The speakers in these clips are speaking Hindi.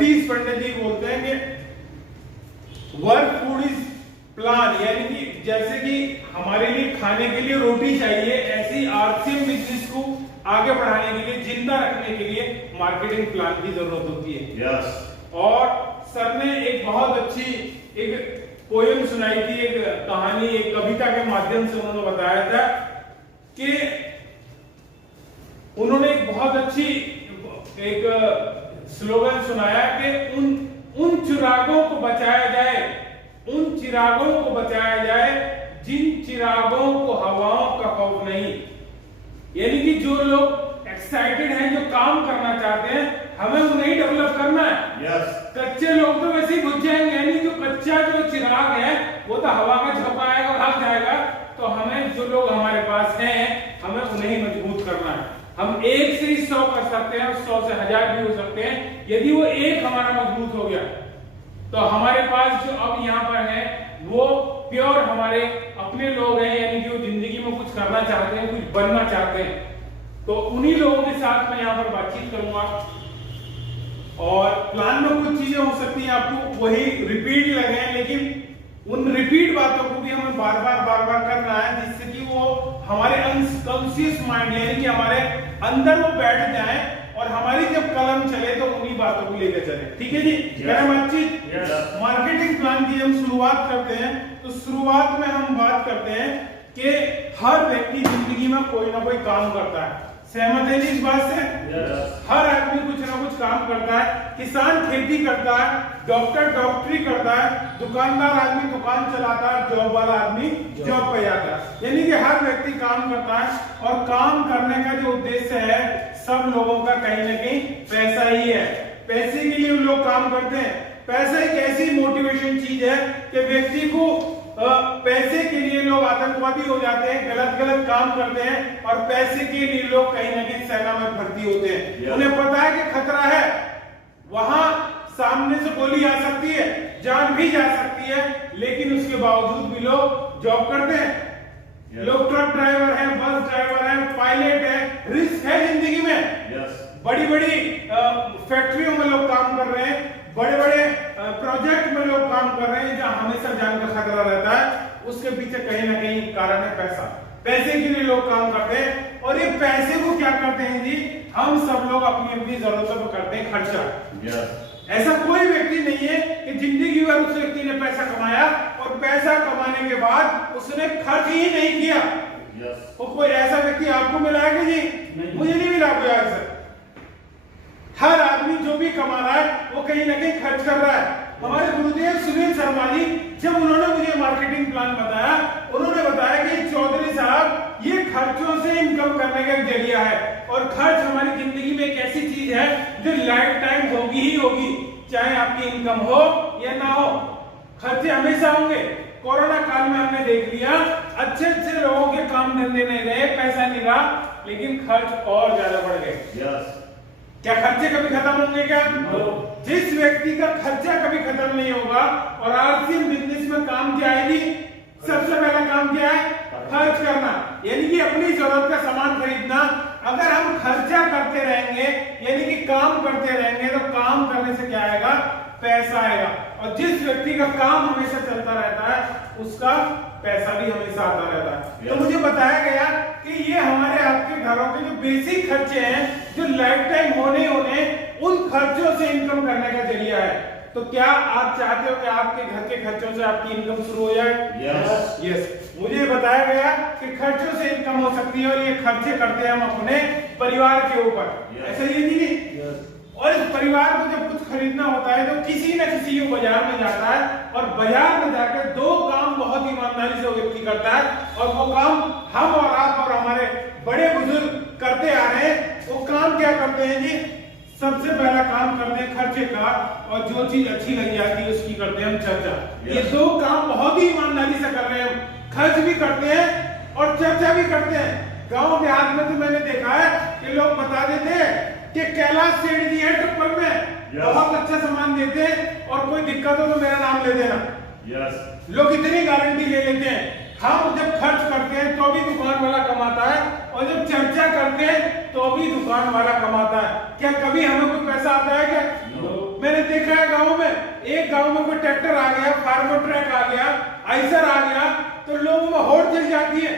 सतीश पंडित जी बोलते हैं कि वर्क फूड इज प्लान, यानी कि जैसे कि हमारे लिए खाने के लिए रोटी चाहिए, ऐसी आरसीएम बिजनेस को आगे बढ़ाने के लिए, जिंदा रखने के लिए मार्केटिंग प्लान की जरूरत होती है। यस। और सर ने एक बहुत अच्छी एक पोएम सुनाई थी, एक कहानी, एक कविता के माध्यम से उन्होंने बताया था कि उन्होंने एक बहुत अच्छी एक स्लोगन सुनाया कि उन चिरागों को बचाया जाए, उन चिरागों को बचाया जाए जिन चिरागों को हवाओं का खौफ नहीं। यानी कि जो लोग एक्साइटेड हैं, जो काम करना चाहते हैं, हमें उन्हें डेवलप करना है। यस। कच्चे लोग तो वैसे ही बुझ जाएंगे, यानी जो कच्चा जो चिराग है वो तो हवा का झोंका आएगा और भाग जाएगा। तो हमें जो लोग हमारे पास हैं, हमें उन्हें ही मजबूत करना है। हम 1 से 100 कर सकते हैं, 100 से 1000 भी हो सकते हैं। यदि वो एक हमारा मजबूत हो गया तो हमारे पास जो अब यहाँ पर है वो प्योर हमारे अपने लोग हैं, यानी कि वो जिंदगी में कुछ करना चाहते हैं, कुछ बनना चाहते हैं। तो उन्हीं लोगों के साथ मैं यहाँ पर बातचीत करूंगा। और प्लान में कुछ चीजें हो सकती हैं आपको वही रिपीट लगे, लेकिन उन रिपीट बातों को भी हमें बार बार करना है, जिससे कि वो हमारे अनकॉन्शियस माइंड यानी कि हमारे अंदर वो बैठ जाए और हमारी जब कलम चले तो उन्हीं बातों को लेकर चले। ठीक है जी। बातचीत मार्केटिंग प्लान की हम शुरुआत करते हैं। तो शुरुआत में हम बात करते हैं कि हर व्यक्ति जिंदगी में कोई ना कोई काम करता है। सहमत है जी इस बात से? हर आदमी कुछ ना कुछ काम करता है। किसान खेती करता है, डॉक्टर डॉक्टरी करता है, दुकानदार आदमी दुकान चलाता है, जॉब वाला आदमी जॉब पे जाता है। यानी कि हर व्यक्ति काम करता है और काम करने का जो उद्देश्य है सब लोगों का कहीं ना कहीं पैसा ही है। पैसे के लिए लोग काम करते हैं। पैसा एक ऐसी मोटिवेशन चीज है कि व्यक्ति को पैसे के लिए लोग आतंकवादी हो जाते हैं, गलत काम करते हैं, और पैसे के लिए लोग कहीं ना कहीं सेना में भर्ती होते हैं। उन्हें पता है कि खतरा है, वहां सामने से गोली आ सकती है, जान भी जा सकती है, लेकिन उसके बावजूद भी लोग जॉब करते हैं। लोग ट्रक ड्राइवर हैं, बस ड्राइवर हैं, पायलट हैं। रिस्क है जिंदगी में। बड़ी फैक्ट्रियों में लोग काम कर रहे हैं, बड़े प्रोजेक्ट में लोग काम कर रहे हैं जहां हमेशा जान का खतरा रहता है। उसके पीछे कहीं ना कहीं कारण है पैसा। पैसे के लिए लोग काम करते हैं, और ये पैसे को क्या करते हैं जी, हम सब लोग अपनी अपनी जरूरतों पर करते हैं खर्चा। ऐसा कोई व्यक्ति नहीं है कि जिंदगी भर उस व्यक्ति ने पैसा कमाया और पैसा कमाने के बाद उसने खर्च ही नहीं किया। तो कोई ऐसा व्यक्ति आपको मिला है कि जी? मुझे नहीं मिला कोई ऐसा। हर आदमी जो भी कमा रहा है वो कहीं ना कहीं खर्च कर रहा है। हमारे गुरुदेव सुनील शर्मा जी, जब उन्होंने मुझे मार्केटिंग प्लान बताया, उन्होंने बताया कि चौधरी साहब ये खर्चों से इनकम करने का एक जरिया है, और खर्च हमारी जिंदगी में एक ऐसी चीज है जो लाइफ टाइम होगी ही होगी, चाहे आपकी इनकम हो या ना हो। खर्चे हमेशा होंगे। कोरोना काल में हमने देख लिया, अच्छे लोगों के काम धंधे नहीं रहे, पैसा नहीं रहा, लेकिन खर्च और ज्यादा बढ़ गए। क्या खर्चे कभी खत्म होंगे क्या? जिस व्यक्ति का खर्चा कभी खत्म नहीं होगा, और आरसीएम बिजनेस में काम क्या है जी? सबसे पहला काम क्या है? खर्च करना, यानी कि अपनी जरूरत का सामान खरीदना। अगर हम खर्चा करते रहेंगे, यानी कि काम करते रहेंगे, तो काम करने से क्या आएगा? पैसा आएगा। और जिस व्यक्ति का काम हमेशा चलता रहता है, उसका पैसा भी हमेशा आता रहता है। तो मुझे बताया गया कि ये हमारे आपके घरों के जो बेसिक खर्चे हैं, जो लाइफ टाइम होने उन खर्चों से इनकम करने का जरिया है। तो क्या आप चाहते हो कि आपके घर के खर्चों से आपकी इनकम शुरू हो जाए? यस। मुझे बताया गया कि खर्चों से इनकम हो सकती है, और ये खर्चे करते हैं हम अपने परिवार के ऊपर। ऐसा ही नहीं? और इस परिवार को जब कुछ खरीदना होता है तो किसी न किसी को बाजार में जाता है, और बाजार में जाकर 2 काम बहुत ईमानदारी से वो व्यक्ति करता है, और वो काम हम और आप और हमारे बड़े बुजुर्ग करते आ रहे हैं। वो काम क्या करते हैं जी? सबसे पहला काम करते हैं खर्चे का, और जो चीज अच्छी लग जाती है उसकी करते हैं हम चर्चा। ये 2 काम बहुत ही ईमानदारी से कर रहे हैं। खर्च भी करते हैं और चर्चा भी करते हैं। गांव देहात में तो मैंने देखा है कि लोग बता देते हैं कि कैलाश सेठ जी है ट्रिपल में, बहुत अच्छा सामान देते हैं, और कोई दिक्कत हो तो मेरा नाम ले देना। लोग इतनी गारंटी ले लेते हैं। हम जब खर्च करते हैं तो भी दुकान वाला कमाता है, और जब चर्चा करते हैं तो भी दुकान वाला कमाता है। क्या कभी हमें कोई पैसा आता है क्या? मैंने देखा है गांव में, एक गांव में कोई ट्रैक्टर आ गया, फार्मर ट्रैक आ गया, आइसर आ गया, तो लोगों में होड़ जल जाती है।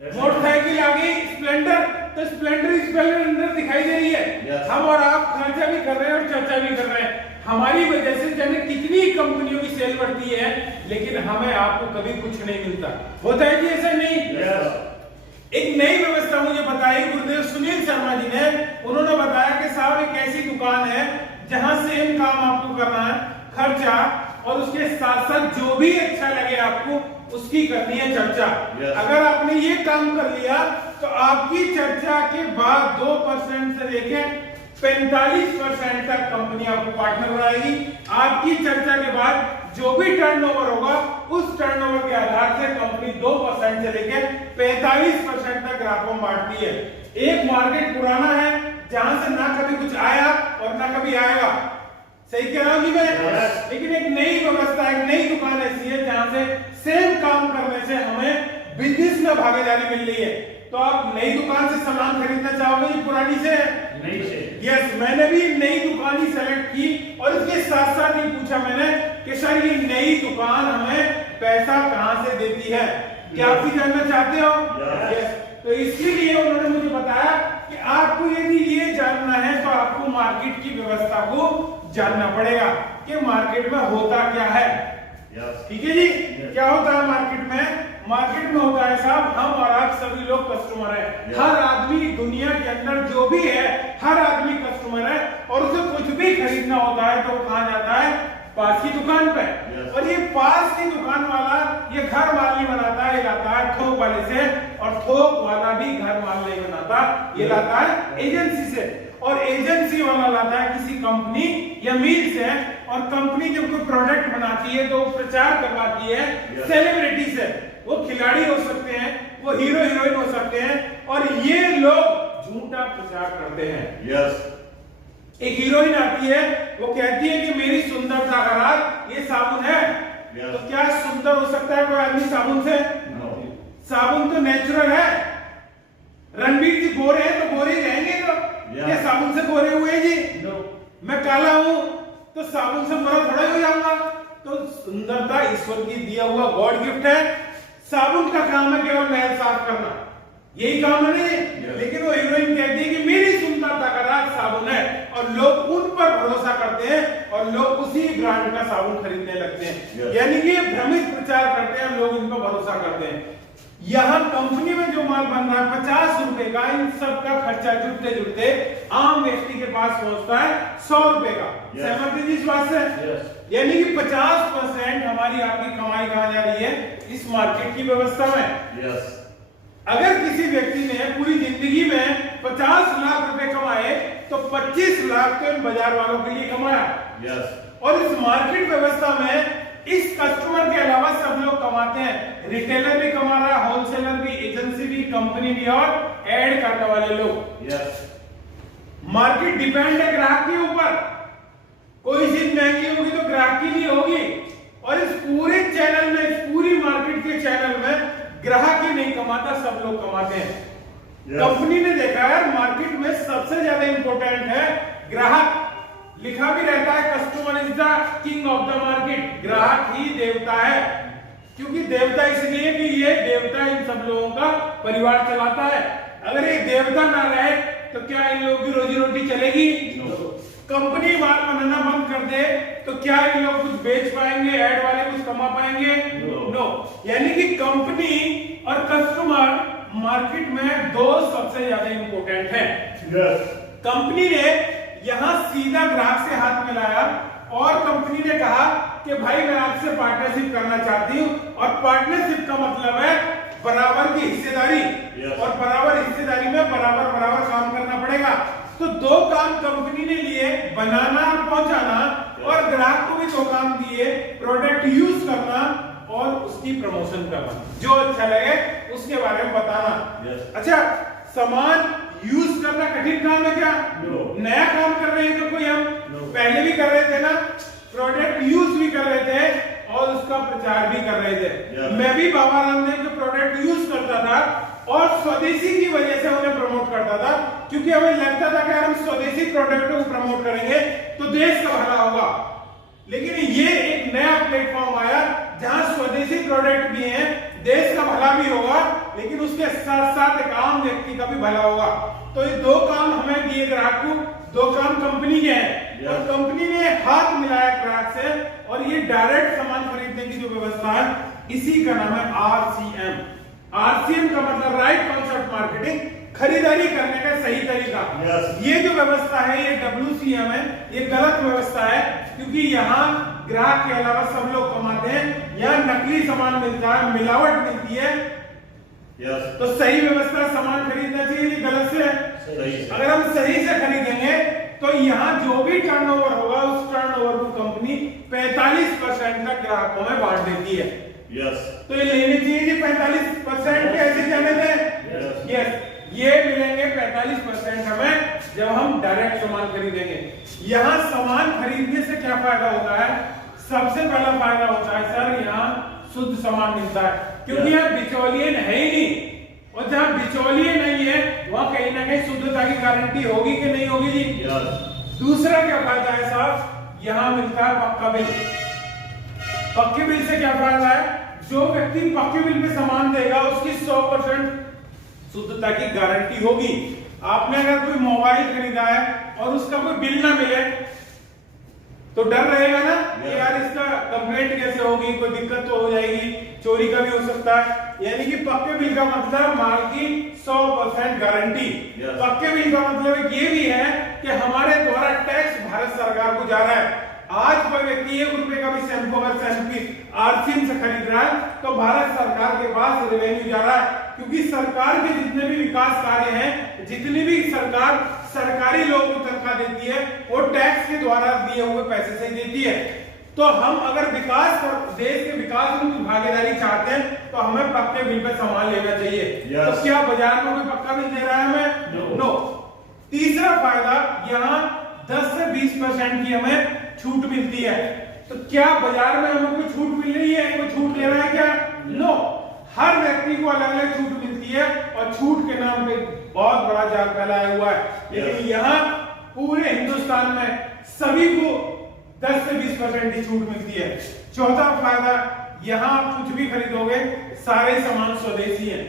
मोटरसाइकिल आ गई स्प्लेंडर, तो स्प्लेंडर दिखाई दे रही है। हम और आप खर्चा भी कर रहे हैं और चर्चा भी कर रहे हैं। हमारी वजह से जाने कितनी कंपनियों की सेल बढ़ती है, लेकिन हमें आपको कभी कुछ नहीं मिलता। होता है कि ऐसा नहीं? एक नई व्यवस्था मुझे बताई गुरुदेव सुनील शर्मा जी ने। उन्होंने बताया कि साहब एक ऐसी दुकान है जहां सेम काम आपको करना है, खर्चा और उसके साथ साथ जो भी अच्छा लगे आपको उसकी करनी है चर्चा। अगर आपने ये काम कर लिया तो आपकी चर्चा के बाद 2% से लेकर 45% तक कंपनी आपको पार्टनर बनाएगी। आपकी चर्चा के बाद जो भी टर्नओवर होगा उस टर्नओवर के आधार से कंपनी 2% से लेकर 45% तक ग्राहकों में बांटती है। एक मार्केट पुराना है जहां से ना कभी कुछ आया और ना कभी आएगा। सही कह रहा हूं मैं? लेकिन एक नई व्यवस्था, एक नई दुकान ऐसी है जहां से सेम काम करने से हमें बिजनेस में भागीदारी मिल रही है। तो आप नई दुकान से सामान खरीदना चाहोगे या पुरानी से? नई से। यस, मैंने भी नई दुकान ही सेलेक्ट की और इसके साथ साथ ये पूछा मैंने कि सर ये नई दुकान हमें पैसा कहां से देती है, क्या आप भी जानना चाहते हो? यस। तो इसीलिए उन्होंने मुझे बताया कि आपको यदि ये जानना है तो आपको मार्केट की व्यवस्था को जानना पड़ेगा कि मार्केट में होता क्या है। ठीक है जी? क्या होता है मार्केट में? मार्केट में होता है साहब, हम और आप सभी लोग कस्टमर है। हर आदमी दुनिया के अंदर जो भी है, हर आदमी कस्टमर है और उसे कुछ भी खरीदना होता है तो कहाँ जाता है? पास की दुकान पे। और ये पास की दुकान वाला ये घर माल नहीं बनाता है, ये लाता है थोक वाले से, और थोक वाला भी घर माल नहीं बनाता, ये लाता है एजेंसी से, और एजेंसी वाला लाता है किसी कंपनी या मिल से। और कंपनी जब कोई प्रोडक्ट बनाती है तो प्रचार करवाती है सेलिब्रिटी से। वो खिलाड़ी हो सकते हैं, वो हीरो हीरोइन हो सकते हैं, और ये लोग झूठा प्रचार करते हैं। एक हीरोइन आती है, वो कहती है कि मेरी सुंदरता का राज ये साबुन है। तो क्या सुंदर हो सकता है कोई आदमी साबुन से? साबुन तो नेचुरल है। रणवीर जी गोरे हैं तो गोरे ही रहेंगे, तो क्या साबुन से गोरे हुए जी? मैं काला हूं तो साबुन से गोरा थोड़ा ही हो जाऊंगा। तो सुंदरता ईश्वर की दिया हुआ गॉड गिफ्ट है। साबुन का काम है केवल महल साफ करना, यही काम है नहीं। लेकिन वो हीरोइन कहती है कि मेरी सुंदरता का राज साबुन है, और लोग उन पर भरोसा करते हैं और लोग उसी ब्रांड का साबुन खरीदने लगते हैं। यानी कि भ्रमित प्रचार करते हैं, लोग इन पर भरोसा करते हैं। यहाँ कंपनी में जो माल बन रहा है 50 रुपए का, इन सब का खर्चा जुटते जुटते आम व्यक्ति के पास पहुंचता है 100 रुपए का। सहमत जी इस बात से? यानी कि 50% हमारी आपकी कमाई कहाँ जा रही है? इस मार्केट की व्यवस्था में। अगर किसी व्यक्ति ने पूरी जिंदगी में 50 लाख रुपए कमाए तो 25 लाख तो इन बाजार वालों के लिए कमाया। और इस मार्केट व्यवस्था में इस कस्टमर के अलावा सब लोग कमाते हैं। रिटेलर भी कमा रहा है, होलसेलर भी, एजेंसी भी, कंपनी भी, और ऐड करने वाले लोग। मार्केट डिपेंड है ग्राहक के ऊपर। कोई चीज महंगी होगी तो ग्राहक की नहीं होगी। और इस पूरे चैनल में, इस पूरी मार्केट के चैनल में ग्राहक ही नहीं कमाता, सब लोग कमाते हैं। कंपनी ने देखा है मार्केट में सबसे ज्यादा इंपॉर्टेंट है ग्राहक। लिखा भी रहता है customer is the king of the market. ग्राहक ही देवता है। क्योंकि देवता इसलिए कि ये देवता इन सब लोगों का परिवार चलाता है। अगर ये देवता ना रहे तो क्या इन लोगों की रोजी रोटी चलेगी? कंपनी माल बनाना बंद कर दे तो क्या इन लोग कुछ बेच पाएंगे? ऐड वाले कुछ कमा पाएंगे? नो। यानी कि कंपनी और कस्टमर मार्केट में दो सबसे ज्यादा इंपॉर्टेंट है। कंपनी ने यहां सीधा ग्राहक से हाथ मिलाया और कंपनी ने कहा कि भाई मैं आपसे पार्टनरशिप करना चाहती हूं। और पार्टनरशिप का मतलब है बराबर की हिस्सेदारी। और बराबर हिस्सेदारी में बराबर बराबर काम करना पड़ेगा। तो दो काम कंपनी ने लिए, बनाना और पहुंचाना, और ग्राहक को भी दो काम दिए, प्रोडक्ट यूज करना और उसकी प्रमोशन करना। जो अच्छा लगे उसके बारे में बताना। अच्छा, सामान यूज करना कठिन काम है क्या? नया काम कर रहे हैं तो कोई हम पहले भी कर रहे थे ना, प्रोडक्ट यूज भी कर रहे थे और उसका प्रचार भी कर रहे थे। मैं भी बाबा रामदेव के प्रोडक्ट यूज करता था और स्वदेशी की वजह से उन्हें प्रमोट करता था, क्योंकि हमें लगता था कि हम स्वदेशी प्रोडक्ट को प्रमोट करेंगे तो देश का भला होगा। लेकिन ये एक नया प्लेटफॉर्म आया जहां स्वदेशी प्रोडक्ट भी हैं, देश का भला भी होगा, लेकिन उसके साथ साथ एक आम व्यक्ति का भी भला होगा। तो ये दो काम हमें दिए ग्राहक को, दो काम कंपनी के हैं, और कंपनी ने हाथ मिलाया ग्राहक से, और ये डायरेक्ट सामान खरीदने की जो व्यवस्था है, इसी का नाम है आरसीएम। आरसीएम का मतलब राइट कॉन्सेप्ट मार्केटिंग, खरीदारी करने का सही तरीका। ये जो व्यवस्था है, ये WCM है, ये गलत व्यवस्था है, क्योंकि यहाँ ग्राहक के अलावा सब लोग कमाते हैं, यहाँ नकली सामान मिलता है, मिलावट मिलती है। तो सही व्यवस्था सामान खरीदना चाहिए, गलत से सही। अगर हम सही से खरीदेंगे तो यहाँ जो भी टर्नओवर होगा, उस टर्नओवर को कंपनी 45% तक ग्राहकों में बांट देती है। तो ये लेनी चाहिए 45% कैसे जाने दें? ये मिलेंगे 45% हमें जब हम डायरेक्ट सामान खरीदेंगे। यहाँ सामान खरीदने से क्या फायदा होता है? सबसे पहला फायदा होता है सर, यहाँ शुद्ध सामान मिलता है, क्योंकि यहाँ बिचौलिए है ही नहीं, और जहाँ बिचौलिए नहीं है वहाँ कहीं ना कहीं शुद्धता की गारंटी होगी कि नहीं होगी जी। दूसरा क्या फायदा है साहब? यहाँ मिलता है पक्का बिल। पक्के बिल से क्या फायदा है? जो व्यक्ति पक्के बिल पे सामान देगा उसकी 100% शुद्धता की गारंटी होगी। आपने अगर कोई मोबाइल खरीदा है और उसका कोई बिल ना मिले तो डर रहेगा ना कि यार इसका कंप्लेंट कैसे होगी, कोई दिक्कत तो हो जाएगी, चोरी का भी हो सकता है। यानी कि पक्के बिल का मतलब माल की 100% गारंटी। पक्के बिल का मतलब ये भी है कि हमारे द्वारा टैक्स भारत सरकार को जा रहा है। आज कोई व्यक्ति 1 रुपए का भी शैम्पू अगर शैम्पू आरसीएम से खरीद रहा है तो भारत सरकार के पास रेवेन्यू जा रहा है, क्योंकि सरकार के जितने भी विकास कार्य हैं, जितनी भी सरकार सरकारी लोगों को तनख्वाह देती है, वो टैक्स के द्वारा दिए हुए पैसे से देती है। तो हम अगर विकास और देश के विकास में भागीदारी चाहते हैं तो हमें पक्के बिल पे सामान लेना चाहिए। तो क्या बाजार में कोई पक्का बिल दे रहा है हमें? नो। तीसरा फायदा, यहाँ 10 से 20% की हमें छूट मिलती है। तो क्या बाजार में हमें कोई छूट मिल रही है? कोई छूट ले रहा है क्या? नो। हर व्यक्ति को अलग अलग छूट मिलती है, और छूट के नाम पे बहुत बड़ा जाल फैलाया हुआ है। लेकिन यहाँ पूरे हिंदुस्तान में सभी को 10 से 20% की छूट मिलती है। चौथा फायदा, यहाँ आप कुछ भी खरीदोगे सारे सामान स्वदेशी हैं।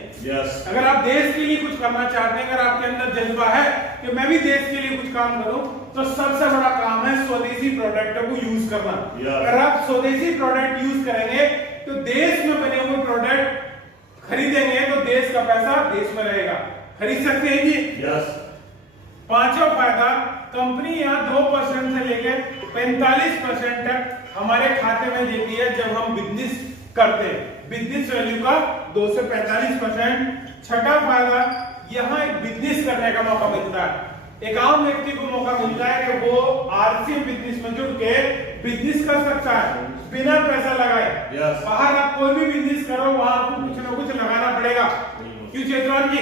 अगर आप देश के लिए कुछ करना चाहते हैं, अगर आपके अंदर जज्बा है कि मैं भी देश के लिए कुछ काम करूं, तो सबसे बड़ा काम है स्वदेशी प्रोडक्ट को यूज करना। अगर आप स्वदेशी प्रोडक्ट यूज करेंगे तो देश में बने हुए प्रोडक्ट खरीदेंगे तो देश का पैसा देश में रहेगा। खरीद सकते हैं जी। पांचवा फायदा, कंपनी यहाँ 2% से लेकर 45% तक हमारे खाते में देती है जब हम बिजनेस करते हैं। बिजनेस वैल्यू का 2 से 45%। छठा फायदा, यहाँ एक बिजनेस करने का मौका मिलता है। एक आम व्यक्ति को मौका मिलता है कि वो आरसीएम बिजनेस में जुड़ के बिजनेस कर सकता है बिना पैसा लगाए। बाहर आप कोई भी बिजनेस करो, वहां आपको कुछ ना कुछ लगाना पड़ेगा। क्यों चेतराम जी?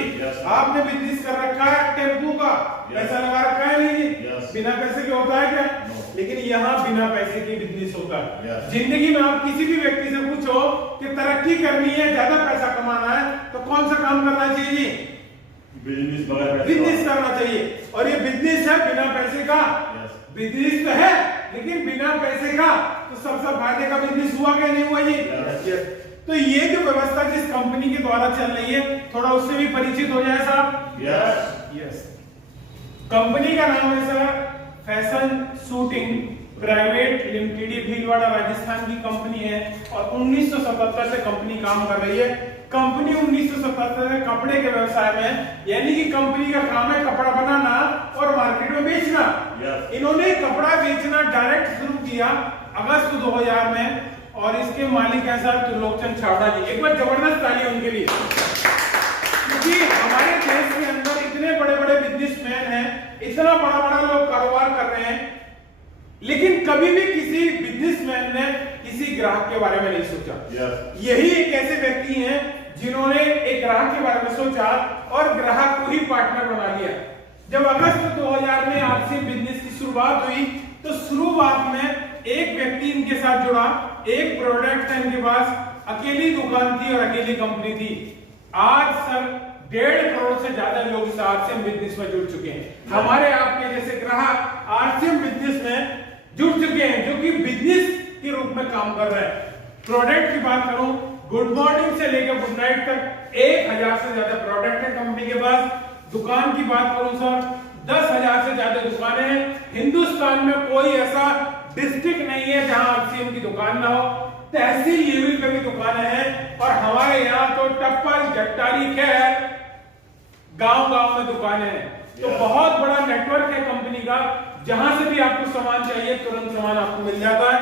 आपने बिजनेस कर रखा है टेम्पू का, पैसा लगा रखा है नहीं जी? बिना पैसे के होता है क्या? लेकिन यहाँ बिना पैसे के बिजनेस होता है। जिंदगी में आप किसी भी व्यक्ति से पूछो कि तरक्की करनी है, ज्यादा पैसा कमाना है, तो कौन सा काम करना चाहिए जी? बिजनेस करना चाहिए। और ये बिजनेस है बिना पैसे का। बिजनेस तो है लेकिन बिना पैसे का, तो सबसे फायदे का बिजनेस हुआ क्या नहीं हुआ जी? तो ये जो व्यवस्था जिस कंपनी के द्वारा चल रही है, थोड़ा उससे भी परिचित हो जाए साहब। यस। कंपनी का नाम है sir fashion shooting private limited. ये भीलवाड़ा राजस्थान की कंपनी है और 1977 से कंपनी काम कर रही है। कंपनी 1977 से कपड़े के व्यवसाय में, यानी कि कंपनी का काम है कपड़ा बनाना और मार्केट में बेचना। इन्होंने कपड़ा बेचना डायरेक्ट शुरू किया अगस्त 2000 में, और इसके मालिक हैं सर त्रिलोकचंद छाबड़ा जी। एक बार जबरदस्त ताली उनके लिए, क्योंकि हमारे देश के अंदर इतने बड़े बड़े बिजनेसमैन हैं, इतना बड़ा बड़ा लोग कारोबार कर रहे हैं, लेकिन कभी भी किसी बिजनेसमैन ने किसी ग्राहक के बारे में नहीं सोचा। यही एक ऐसे व्यक्ति हैं जिन्होंने एक ग्राहक के बारे में सोचा और ग्राहक को ही पार्टनर बना लिया। जब अगस्त 2000 में आरसीएम बिजनेस की शुरुआत हुई, तो शुरुआत में एक व्यक्ति इनके साथ जुड़ा, एक प्रोडक्ट था इनके पास, अकेली दुकान थी और अकेली कंपनी थी। आज सर 1.5 करोड़ से ज्यादा लोग इस आरसीएम बिजनेस में जुड़ चुके हैं। हमारे आपके जैसे ग्राहक आरसीएम बिजनेस में जुड़ चुके हैं, जो कि बिजनेस के रूप में काम कर रहे हैं। प्रोडक्ट की बात करूं, गुड मॉर्निंग से लेकर गुड नाइट तक 1000 से ज्यादा प्रोडक्ट है कंपनी के पास। दुकान की बात करूं सर, 10,000 से ज्यादा दुकानें हैं। हिंदुस्तान में कोई ऐसा डिस्ट्रिक्ट नहीं है जहां आरसीएम की दुकान ना हो। तहसील लेवल पे भी दुकानें हैं और हमारे यहाँ तो टप्पल जट्टारी खैर गांव-गांव में दुकानें हैं। तो बहुत बड़ा नेटवर्क है कंपनी का, जहां से भी आपको सामान चाहिए तुरंत सामान आपको मिल जाता है।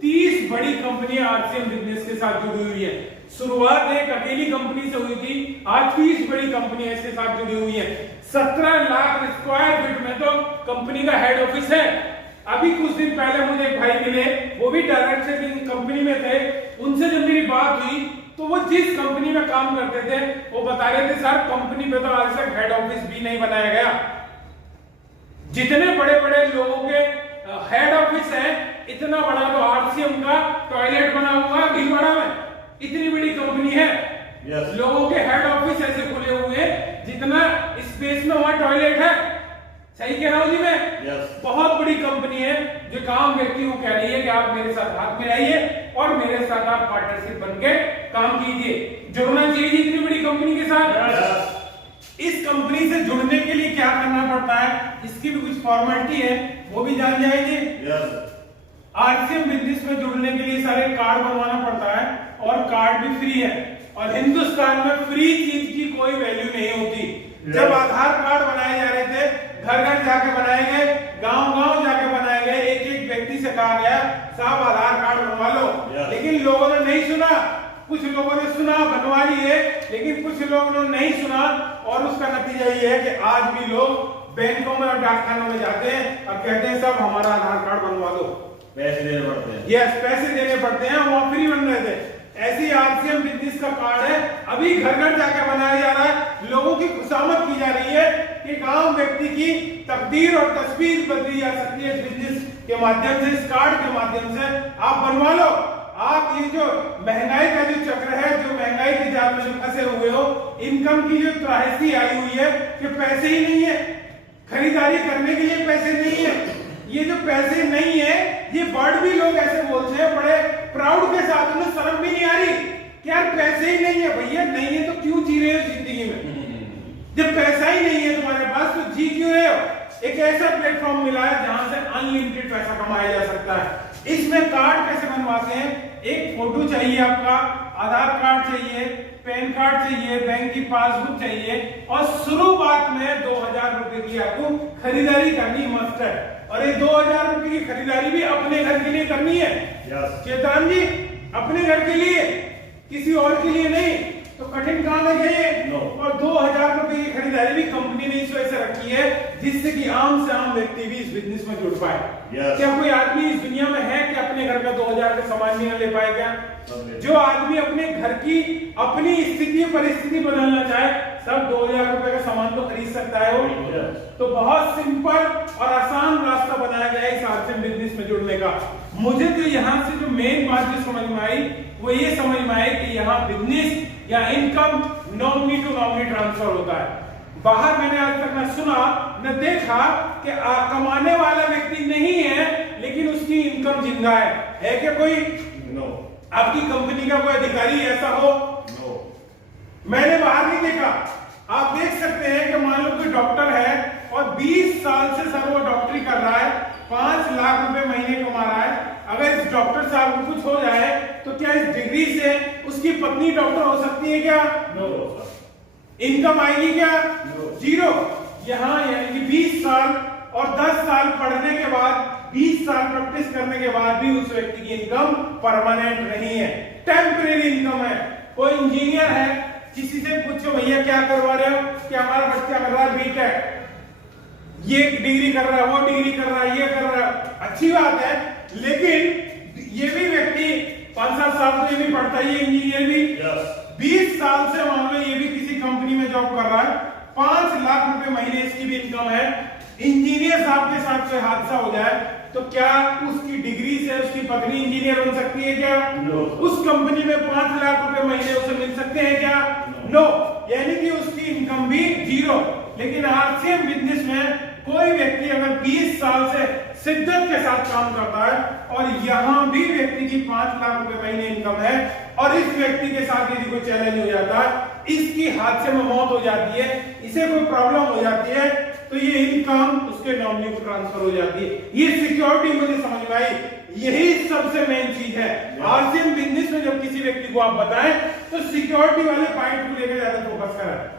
30 बड़ी कंपनियां आरसीएम बिजनेस के साथ जुड़ी हुई है। शुरुआत एक अकेली कंपनी से हुई थी, आज 30 बड़ी कंपनियां इसके साथ जुड़ी हुई है। 17 लाख स्क्वायर फीट में तो कंपनी का हेड ऑफिस है। अभी कुछ दिन पहले मुझे एक भाई मिले, वो भी डायरेक्टर कंपनी में थे। उनसे जब मेरी बात हुई तो वो जिस कंपनी में काम करते थे वो बता रहे थे, सर कंपनी पे तो आज तक हेड ऑफिस भी नहीं बनाया गया। जितने बड़े बड़े लोगों के हेड ऑफिस है, इतना बड़ा तो आरसीएम का टॉयलेट बना हुआ है भीलवाड़ा में। इतनी बड़ी कंपनी है। लोगों के हेड ऑफिस ऐसे खुले हुए हैं जितना स्पेस में वहां टॉयलेट है। सही कह रहा हूं जी मैं? बहुत बड़ी कंपनी है जो काम व्यक्ति को कह रही है कि आप मेरे साथ हाथ मिलाइए और मेरे साथ आप पार्टनरशिप बनके काम कीजिए। जुड़ना चाहिए जी इतनी बड़ी कंपनी के साथ। इस कंपनी से जुड़ने के लिए क्या करना पड़ता है, इसकी भी कुछ फॉर्मेलिटी है, वो भी जान जाएंगे। आरसीएम बिजनेस में जुड़ने के लिए सारे कार्ड बनवाना पड़ता है और कार्ड भी फ्री है। और हिंदुस्तान में फ्री चीज की कोई वैल्यू नहीं होती। जब आधार कार्ड बनाए जा रहे थे, घर घर जाके बनाए गए, गांव-गांव जाके बनाए गए, एक-एक व्यक्ति से कहा गया साहब आधार कार्ड बनवा लो। लेकिन लोगों ने नहीं सुना। कुछ लोगों ने सुना, बनवा लिए, लेकिन कुछ लोगों ने नहीं सुना। और उसका नतीजा ये है कि आज भी लोग बैंकों में और डाकखानों में जाते हैं और कहते हैं साहब हमारा आधार कार्ड बनवा दो। पैसे देने पड़ते हैं। यस, पैसे देने पड़ते हैं, वहां फ्री बन रहे थे। ऐसी आरसीएम बिजनेस का कार्ड है, अभी घर घर जाके बनाया जा रहा है। लोगों की खुशामद की जा रही है कि गांव व्यक्ति की तकदीर और तस्वीर बदली जा सकती है बिजनेस के माध्यम से, इस कार्ड के माध्यम से। आप बनवा लो। आप ये जो महंगाई का जो चक्र है, जो महंगाई के जाल में जो फंसे हुए हो, इनकम की जो त्रासदी आई हुई है कि पैसे ही नहीं है, खरीदारी करने के लिए पैसे नहीं है। ये जो पैसे नहीं है, ये वर्ड भी लोग ऐसे बोलते हैं बड़े प्राउड के साथ, उन्हें शर्म भी नहीं आ रही कि यार पैसे ही नहीं है। भैया नहीं है तो क्यों जी रहे हो जिंदगी में? जब पैसा ही नहीं है तुम्हारे पास तो जी क्यों रहे हो? एक ऐसा प्लेटफॉर्म मिला है जहां से अनलिमिटेड पैसा कमाया जा सकता है। इसमें कार्ड कैसे बनवाते हैं? एक फोटो चाहिए आपका, आधार कार्ड चाहिए, पैन कार्ड चाहिए, बैंक की पासबुक चाहिए और शुरुआत में 2000 रुपए की आपको खरीदारी करनी मस्ट है। और ये 2000 रुपए की खरीदारी भी अपने घर के लिए करनी है। चेतन जी, अपने घर के लिए, किसी और के लिए नहीं। तो कठिन काम है ये। और 2000 रुपए की खरीदारी भी कंपनी ने इस वजह से रखी है जिससे कि आम से आम व्यक्ति भी इस बिजनेस में जुड़ पाए। क्या कोई आदमी इस दुनिया में है कि अपने घर का 2000 का सामान नहीं ले पाएगा? जो आदमी अपने घर की अपनी स्थिति परिस्थिति बदलना चाहे, सब 2000 रुपए का सामान तो खरीद सकता है वो। तो बहुत सिंपल और आसान रास्ता बनाया गया है इस आरसीएम बिजनेस में जुड़ने का। मुझे तो यहाँ से जो मेन बात जो समझ में आई वो ये समझ में आई कि यहाँ बिजनेस या income nominee to nominee transfer होता है। बाहर मैंने आज तक न सुना न देखा कि कमाने वाला व्यक्ति नहीं है लेकिन उसकी इनकम जिंदा है क्या कोई? नो। आपकी कंपनी का कोई अधिकारी ऐसा हो? नो। मैंने बाहर नहीं देखा। आप देख सकते हैं कि मान लो कोई डॉक्टर है और 20 साल से सर वो डॉक्टरी कर रहा है, 5 लाख रुपए महीने कमा रहा है। अगर इस डॉक्टर साहब को कुछ हो जाए तो क्या इस डिग्री से उसकी पत्नी डॉक्टर हो सकती है क्या? नो। इनकम आएगी क्या? नो। जीरो। यहाँ यानी कि 20 साल और 10 साल पढ़ने के बाद, 20 साल प्रैक्टिस करने के बाद भी उस व्यक्ति की इनकम परमानेंट नहीं है, टेम्परेरी इनकम है। कोई इंजीनियर है, किसी से पूछो भैया क्या करवा रहे हो, कि हमारा बच्चा कर रहा है बीटेक, ये डिग्री कर रहा है, वो डिग्री कर रहा है, ये कर रहा है, अच्छी बात है। लेकिन ये भी व्यक्ति 5-7 साल तो ये भी पढ़ता है, इंजीनियर भी 20 साल से मान लो ये भी किसी कंपनी में जॉब कर रहा है, 5 लाख रुपए महीने इसकी भी इनकम है। इंजीनियर साहब के साथ कोई हादसा हो जाए तो क्या उसकी डिग्री से उसकी पत्नी इंजीनियर बन सकती है क्या? नो। उस कंपनी में 5 लाख रुपए महीने उसे मिल सकते हैं क्या? नो। यानी कि उसकी इनकम भी जीरो। लेकिन आरसीएम बिजनेस में कोई व्यक्ति अगर 20 साल से शिद्दत के साथ काम करता है और यहां भी व्यक्ति की 5 लाख रुपए महीने इनकम है और इस व्यक्ति के साथ यदि कोई चैलेंज हो जाता है, इसकी हादसे में मौत हो जाती है, इसे कोई प्रॉब्लम हो जाती है, तो ये इनकम उसके नॉमिनी को ट्रांसफर हो जाती है। ये सिक्योरिटी मुझे समझ में आई, यही सबसे मेन चीज है। आरसीएम बिजनेस में जब किसी व्यक्ति को आप बताएं तो सिक्योरिटी वाले पॉइंट को लेकर ज्यादा फोकस करें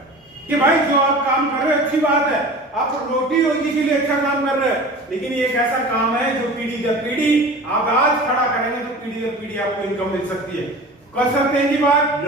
कि भाई जो आप काम कर रहे हैं अच्छी बात है, आप रोटी रोजी के लिए अच्छा काम कर रहे हैं, लेकिन ये एक ऐसा काम है जो पीढ़ी दर पीढ़ी आप आज खड़ा करेंगे तो पीढ़ी दर पीढ़ी आपको इनकम मिल सकती है। कर सकते हैं जी बात।